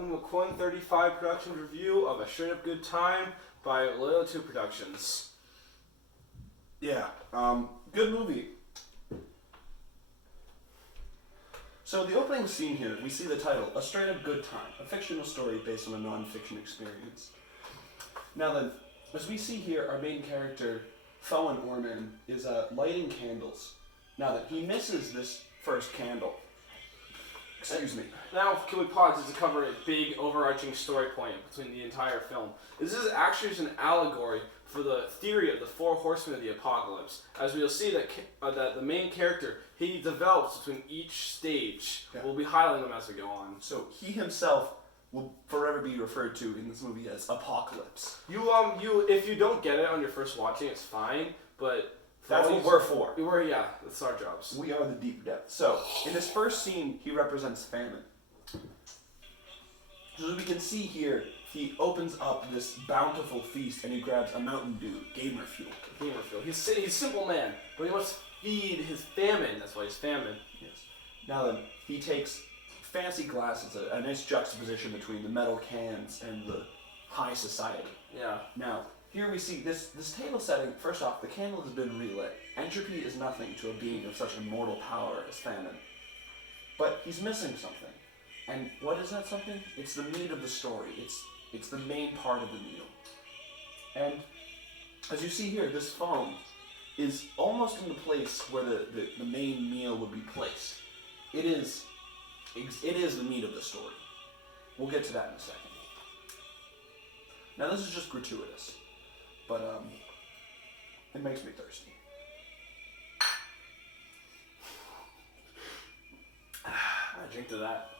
welcome to Quinn 35 production review of A Straight Up Good Time by Loyal 2 Productions. Yeah, good movie. So the opening scene here, we see the title, A Straight Up Good Time, a fictional story based on a non-fiction experience. Now then, as we see here, our main character, Fowen Orman, is lighting candles. Now that he misses this first candle. Excuse me. Now, can we pause just to cover a big overarching story point between the entire film? This is actually just an allegory for the theory of the four horsemen of the apocalypse. As we'll see that that the main character, he develops between each stage. Yeah. We'll be highlighting them as we go on. So he himself will forever be referred to in this movie as Apocalypse. If you don't get it on your first watching, it's fine, but that's what we're for. Yeah, that's our jobs. We are the deep depth. So, in this first scene, he represents famine. So as we can see here, he opens up this bountiful feast and he grabs a Mountain Dew, gamer fuel. Gamer fuel. He's a simple man, but he wants to feed his famine. That's why he's famine. Yes. Now then, he takes fancy glasses, a nice juxtaposition between the metal cans and the high society. Yeah. Now, here we see this table setting. First off, the candle has been relit. Entropy is nothing to a being of such immortal power as famine. But he's missing something. And what is that something? It's the meat of the story. It's the main part of the meal. And as you see here, this foam is almost in the place where the main meal would be placed. It is the meat of the story. We'll get to that in a second. Now this is just gratuitous. But it makes me thirsty. I drink to that.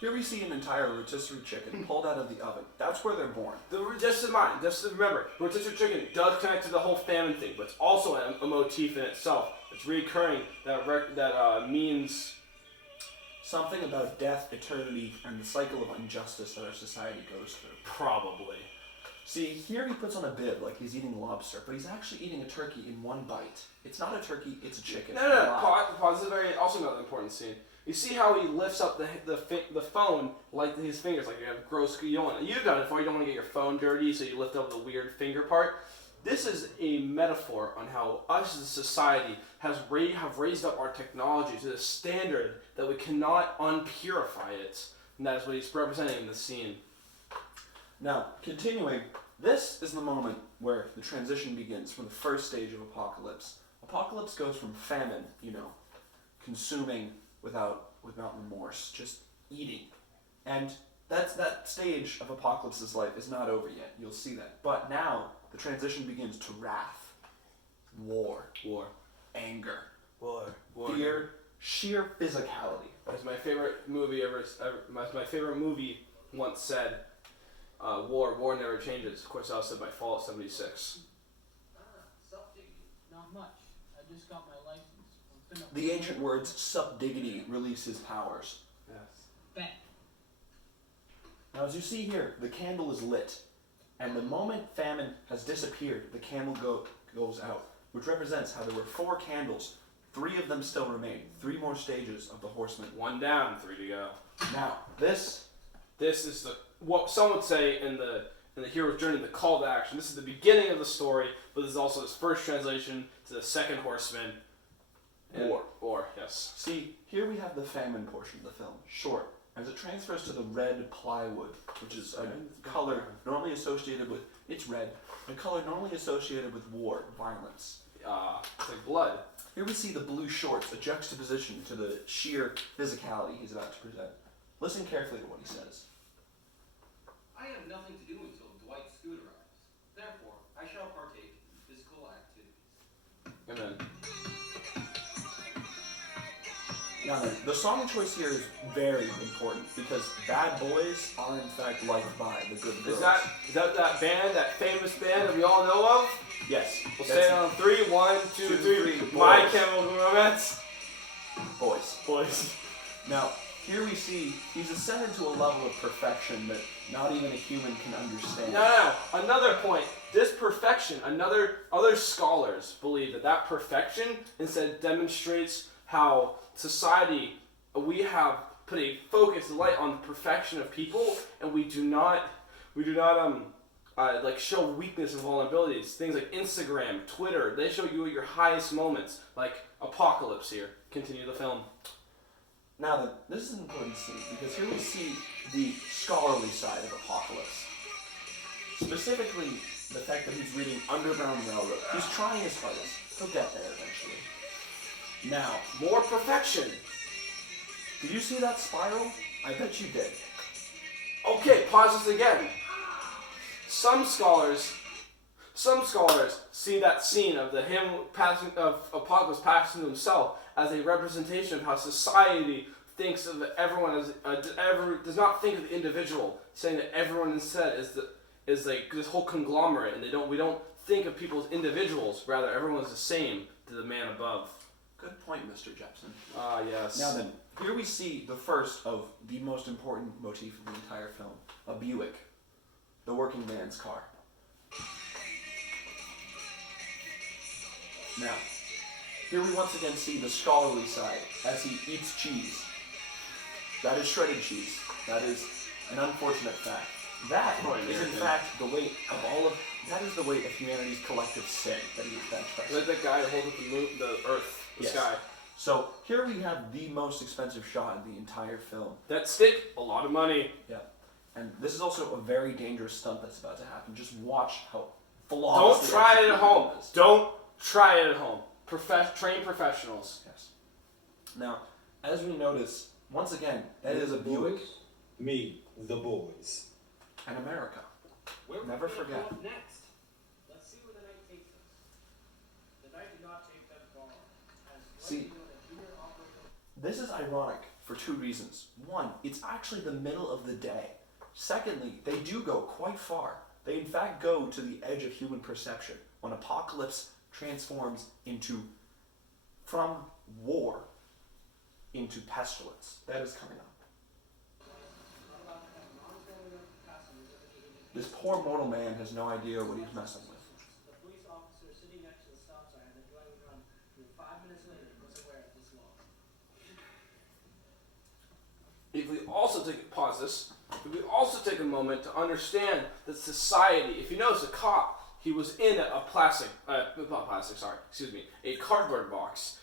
Here we see an entire rotisserie chicken pulled out of the oven. That's where they're born. Just remember, rotisserie chicken does connect to the whole famine thing, but it's also a motif in itself. It's recurring that means something about death, eternity, and the cycle of injustice that our society goes through. Probably. See, here he puts on a bib like he's eating lobster, but he's actually eating a turkey in one bite. It's not a turkey, it's a chicken. No. Pause. This is also another important scene. You see how he lifts up the phone like his fingers, like you have gross. You've done it before. You don't want to get your phone dirty, so you lift up the weird finger part. This is a metaphor on how us as a society have raised up our technology to the standard that we cannot unpurify it, and that is what he's representing in the scene. Now, continuing, this is the moment where the transition begins from the first stage of Apocalypse. Apocalypse goes from famine, consuming without remorse, just eating. And that stage of Apocalypse's life is not over yet. You'll see that. But now, the transition begins to wrath, war, anger, fear, sheer physicality. As my favorite movie my favorite movie once said, war never changes. Of course, that was said by Fallout 76. Self-diggity, not much. I just got my license. The ancient words subdiggity release his powers. Yes. Bang. Now, as you see here, the candle is lit, and the moment famine has disappeared, the candle goes out, which represents how there were 4 candles. 3 of them still remain. 3 more stages of the horsemen. 1 down, 3 to go. Now, this is what some would say in the hero's journey, the call to action. This is the beginning of the story, but this is also his first translation to the second horseman. War, yes. See, here we have the famine portion of the film, short, as it transfers to the red plywood, which is a color normally associated with, it's red, a color normally associated with war, violence. It's like blood. Here we see the blue shorts, a juxtaposition to the sheer physicality he's about to present. Listen carefully to what he says. I have nothing to do until Dwight Scott arrives. Therefore, I shall partake in physical activities. Amen. Now then, the song choice here is very important because bad boys are in fact liked by the good girls. Is that band, that famous band that we all know of? Yes. We'll say it on 3. 1, 2, 3. My Chemical Romance. Boys. Now, here we see he's ascended to a level of perfection that not even a human can understand. No. Another point. This perfection, other scholars believe that perfection instead demonstrates how society, we have put a focus and light on the perfection of people, and we do not like show weakness and vulnerabilities. Things like Instagram, Twitter, they show you your highest moments, like Apocalypse here. Continue the film. Now then, this is an important scene because here we see the scholarly side of Apocalypse. Specifically, the fact that he's reading Underground Railroad. He's trying his hardest. He'll get there eventually. Now, More perfection. did you see that spiral? I bet you did. Okay, pause this again. Some scholars see that scene of him passing of Apocalypse passing to himself as a representation of how society thinks of everyone as does not think of the individual, saying that everyone instead is like this whole conglomerate, and we don't think of people as individuals. Rather, everyone's the same to the man above. Good point, Mr. Jepson. Ah, yes. Now then, here we see the first of the most important motif of the entire film, a Buick, the working man's car. Now, here we once again see the scholarly side as he eats cheese. That is shredded cheese. That is an unfortunate fact. That is in fact the weight of that is the weight of humanity's collective sin that he is bench pressing. Like that guy that holds up the earth, the sky. So here we have the most expensive shot in the entire film. That stick, a lot of money. Yeah. And this is also a very dangerous stunt that's about to happen. Just watch how flawless. Don't try it at home. Is. Don't try it at home. Train professionals. Yes. Now, as we notice, once again, that is a Buick. Me, the boys. And America. Where are we Never gonna forget. go up next? Let's see where the night takes us. The night did not take them far. As See, a junior operator. this is ironic for two reasons. One, it's actually the middle of the day. Secondly, they do go quite far. They in fact go to the edge of human perception when Apocalypse transforms from war into pestilence. That is coming up. This poor mortal man has no idea what he's messing with. The police officer sitting next to the stop sign had the driving run, and 5 minutes later was aware of this law. If we also take a moment to understand that society, if you notice a cop, he was in a a cardboard box,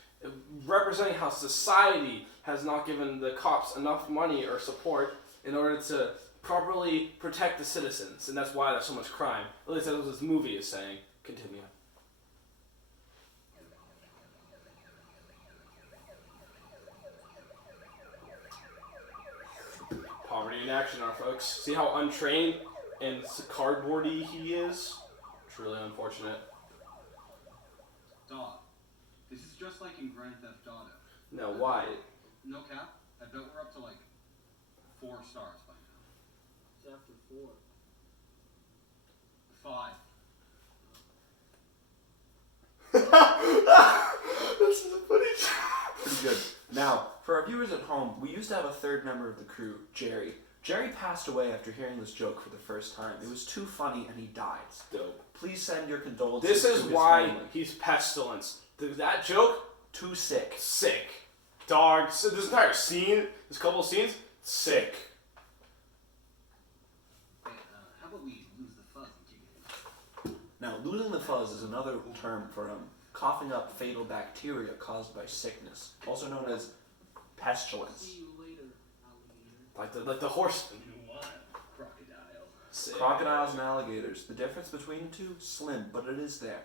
representing how society has not given the cops enough money or support in order to properly protect the citizens, and that's why there's so much crime. At least that's what this movie is saying. Continue. Poverty in action, our folks. See how untrained and cardboardy he is? Truly unfortunate. Dog. This is just like in Grand Theft Auto. No, why? No cap. I bet we're up to like 4 stars by now. It's after 4. 5. This is a funny. Pretty good. Now, for our viewers at home, we used to have a third member of the crew, Jerry. Jerry passed away after hearing this joke for the first time. It was too funny and he died. Dope. Please send your condolences This is to his why family. he's pestilence. That joke, Too sick. sick. Dog. So this entire scene, this couple of scenes, sick. Hey, how about we lose the fuzz and keep it? Now, losing the fuzz is another term for coughing up fatal bacteria caused by sickness, also known as pestilence. See you later, alligator. Like the horse. You want crocodile? Sick. Crocodiles and alligators. The difference between the two? Slim, but it is there.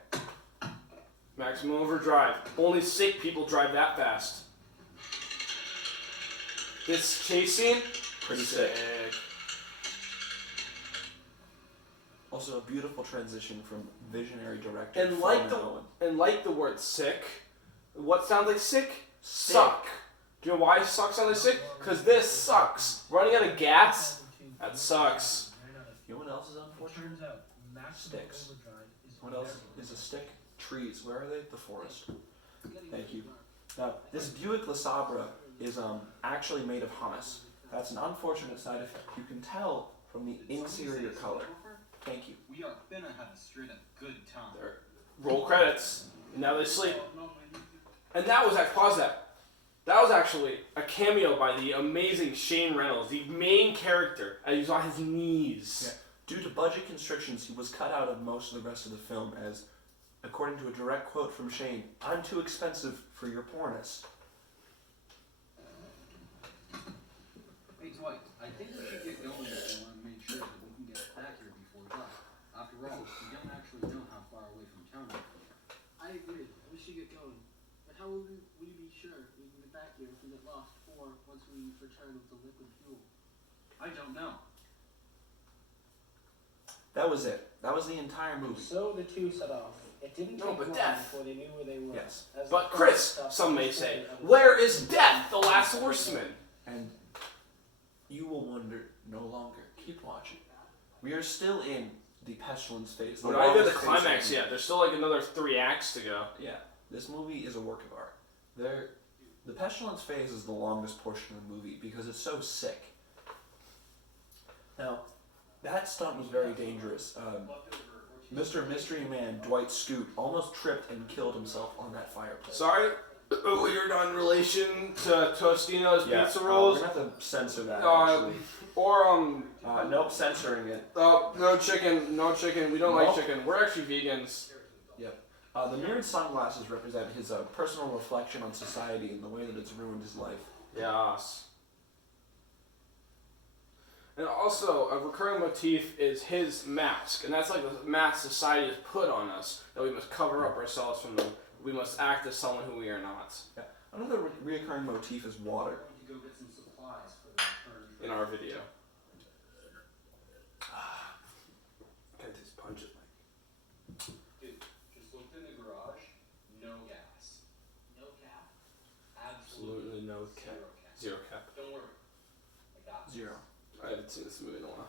Maximum overdrive. Only sick people drive that fast. This chase scene, Pretty sick. Also, a beautiful transition from visionary director And like Foreman Owen. the word sick, what sounds like sick? Sick. Suck. Do you know why suck sounds like sick? Because this sucks. Running out of gas? That sucks. You know what else is It unfortunate? turns out maximum Sticks. overdrive is What else is a stick? Trees. Where are they? The forest. Getting Thank you. dark. Now, this Buick LeSabre is actually made of hummus. That's an unfortunate side effect. You can tell from the interior color. Thank you. We are finna have a straight up good time. Roll credits. And now they sleep. Oh, no, man. And that was pause that. That was actually a cameo by the amazing Shane Reynolds, the main character, and he's on his knees. Yeah. Due to budget constrictions, he was cut out of most of the rest of the film as, according to a direct quote from Shane, "I'm too expensive for your pornist." Hey Dwight, I think we should get going if we want to make sure that we can get back here before dark. After all, we don't actually know how far away from town we are. I agree. We should get going. But how will we be sure we can get back here if we get lost, or once we return with the liquid fuel? I don't know. That was it. That was the entire movie. So the two set off. It didn't No, take but long Death. before they knew where they were. Yes. As But the Chris, car stopped some may before say, the other where two. is Death, the last horseman? And you will wonder no longer. Keep watching. We are still in the pestilence phase. We're not even at the longest phase of climax the yet. There's still like another 3 acts to go. movie. Yeah, this movie is a work of art. The pestilence phase is the longest portion of the movie because it's so sick. Now, that stunt was very dangerous. Mr. Mystery Man, Dwight Scute, almost tripped and killed himself on that fireplace. Sorry, weird on relation to Tostino's pizza we're rolls. gonna have to censor that. Uh, Actually, or nope, censoring it. no chicken, no chicken. We don't like Nope. chicken. We're actually vegans. Yep. The mirrored sunglasses represent his personal reflection on society and the way that it's ruined his life. Yes. And also, a recurring motif is his mask, and that's like the mask society has put on us that we must cover up ourselves from them. We must act as someone who we are not. Yeah. Another reoccurring motif is water. We're going to go get some supplies for the return trip. In our video. Can't taste pungent. Dude, just looked in the garage. No gas. No cap. Absolutely no cap. Zero cap. Zero cap. Don't worry. I got this. Zero. I haven't seen this movie in a while.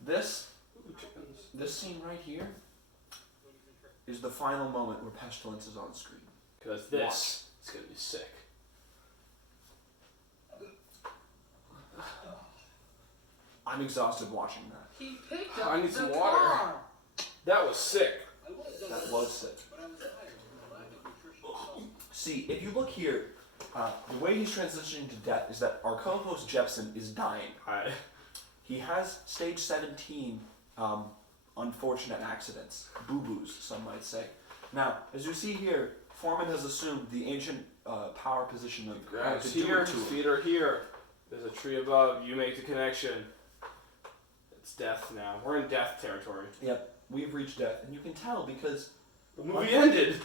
This Ooh, chickens. scene right here is the final moment where pestilence is on screen. Because this is gonna be sick. I'm exhausted watching that. He picked I up need the some water. car. That was sick. I would have done That this, was sick. but I was tired from the lack of nutrition. See, if you look here, the way he's transitioning to death is that our co-host Jepson is dying. Alright. He has stage 17 unfortunate accidents, boo-boos, some might say. Now, as you see here, Foreman has assumed the ancient power position of Grabs to do here, it to his him. feet are here. There's a tree above. You make the connection. It's death now. We're in death territory. Yep, we've reached death, and you can tell because The movie ended.